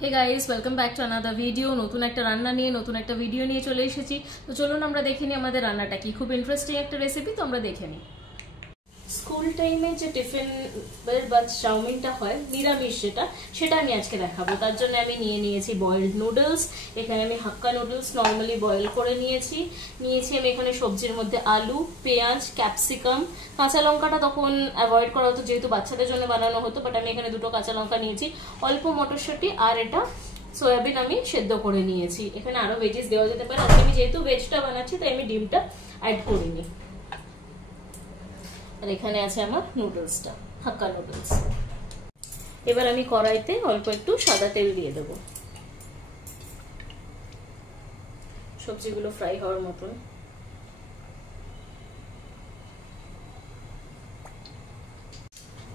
Hey guys, welcome back to another video. নতুন একটা রান্না নিয়ে নতুন একটা ভিডিও নিয়ে চলে এসেছি। তো চলুন আমরা দেখে নিই আমাদের রান্নাটা কি। খুব ইন্টারেস্টিং একটা রেসিপি, তো আমরা দেখে নিই। স্কুল টাইমে যে টিফিন বা চাউমিনটা হয় নিরামিষ, সেটা আমি আজকে দেখাবো। তার জন্য আমি নিয়েছি বয়েলড নুডলস। এখানে আমি হাক্কা নুডলস নর্মালি বয়েল করে নিয়েছি আমি এখানে সবজির মধ্যে আলু, পেঁয়াজ, ক্যাপসিকাম, কাঁচা লঙ্কাটা তখন অ্যাভয়েড করা হতো যেহেতু বাচ্চাদের জন্য বানানো হতো, বাট আমি এখানে 2টো কাঁচা লঙ্কা নিয়েছি, অল্প মটরশুঁটি, আর এটা সয়াবিন আমি সেদ্ধ করে নিয়েছি। এখানে আরো ভেজিস দেওয়া যেতে পারে, আজকে আমি যেহেতু ভেজটা বানাচ্ছি তাই আমি ডিমটা অ্যাড করিনি। আর এখানে আছে আমার নুডলসটা, হাক্কা নুডলস। এবার আমি কড়াইতে অল্প একটু সাদা তেল দিয়ে দেব, সবজিগুলো ফ্রাই হওয়ার মতন।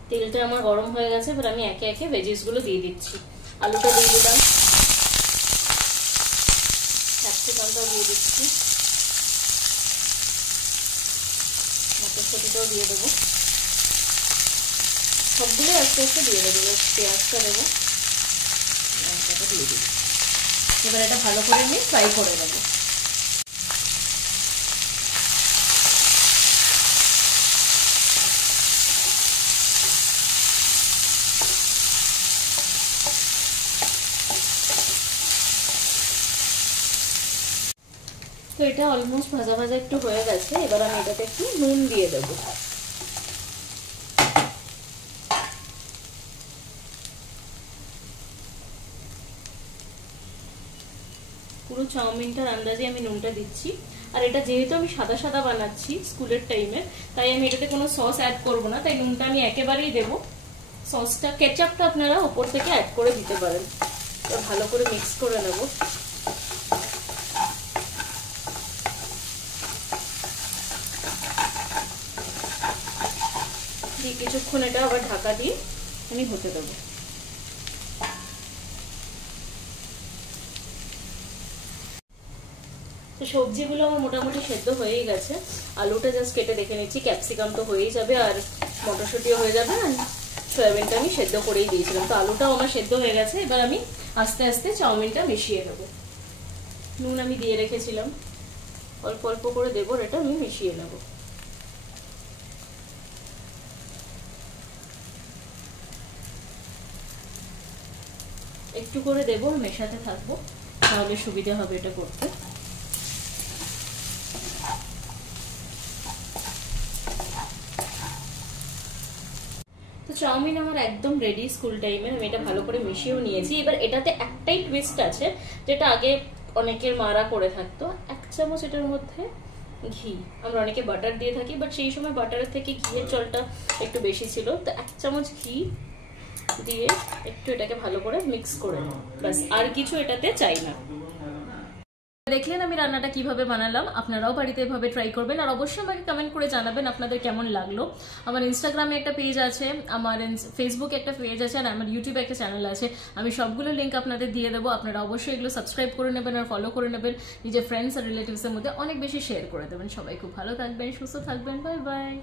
তেলটা আমার গরম হয়ে গেছে, এবার আমি একে একে ভেজিস গুলো দিয়ে দিচ্ছি। আলুটা দিয়ে দিলাম, ক্যাপসিকামটাও দিয়ে দিচ্ছি, মটরশুঁটিটাও দিয়ে দেবো। সবগুলো আস্তে আস্তে দিয়ে দেবো। পেঁয়াজটা দেবো, লঙ্কাটা দিয়ে দিই। এবার এটা ভালো করে নিয়ে ফ্রাই করে নেবো। তো এটা অলমোস্ট ভাজা ভাজা একটু হয়ে গেছে। এবার আমি এটাতে একটু নুন দিয়ে দেবো। পুরো চাউমিনটার আন্দাজে আমি নুনটা দিচ্ছি। আর এটা যেহেতু আমি সাদা সাদা বানাচ্ছি স্কুলের টাইমে, তাই আমি এটাতে কোনো সস অ্যাড করবো না, তাই নুনটা আমি একেবারেই দেবো। সসটা, কেচাপটা আপনারা ওপর থেকে অ্যাড করে দিতে পারেন। ভালো করে মিক্স করে নেব। দিয়ে কিছুক্ষণ এটা আবার ঢাকা দিয়ে আমি হতে দেবো। তো সবজিগুলো আমার মোটামুটি সেদ্ধ হয়েই গেছে। আলুটা জাস্ট কেটে দেখে নিচ্ছি, ক্যাপসিকাম তো হয়েই যাবে, আর মটরশুঁটিও হয়ে যাবে, আর সয়াবিনটা আমি সেদ্ধ করেই দিয়েছিলাম। তো আলুটাও আমার সেদ্ধ হয়ে গেছে। এবার আমি আস্তে আস্তে চাউমিনটা মিশিয়ে নেবো। নুন আমি দিয়ে রেখেছিলাম, অল্প অল্প করে দেবো, এটা আমি মিশিয়ে নেবো। একটু করে দেবো, মেশাতে থাকবো, তাহলে সুবিধা হবে এটা করতে। তো চাউমিন আমার একদম রেডি স্কুল টাইমে। আমি এটা ভালো করে মিশিয়েও নিয়েছি। এবার এটাতে একটাই টুইস্ট আছে, যেটা আগে অনেকের মারা করে থাকতো। 1 চামচ এটার মধ্যে ঘি। আমরা অনেকে বাটার দিয়ে থাকি, বাট সেই সময় বাটারের থেকে ঘিয়ের চলটা একটু বেশি ছিল। তো 1 চামচ ঘি দিয়ে একটু এটাকে ভালো করে মিক্স করে নেব, ব্যাস। আর কিছু এটাতে চাই না। দেখলেন আমি রান্নাটা কিভাবে বানালাম। আপনারাও বাড়িতে এভাবে ট্রাই করবেন, আর অবশ্যই আমাকে কমেন্ট করে জানাবেন আপনাদের কেমন লাগলো। আমার ইনস্টাগ্রামে একটা পেজ আছে, আমার ফেসবুকে একটা পেজ আছে, আর আমার ইউটিউবে একটা চ্যানেল আছে। আমি সবগুলো লিঙ্ক আপনাদের দিয়ে দেবো। আপনারা অবশ্যই এগুলো সাবস্ক্রাইব করে নেবেন আর ফলো করে নেবেন। নিজের ফ্রেন্ডস আর রিলেটিভসের মধ্যে অনেক বেশি শেয়ার করে দেবেন। সবাই খুব ভালো থাকবেন, সুস্থ থাকবেন। Bye bye.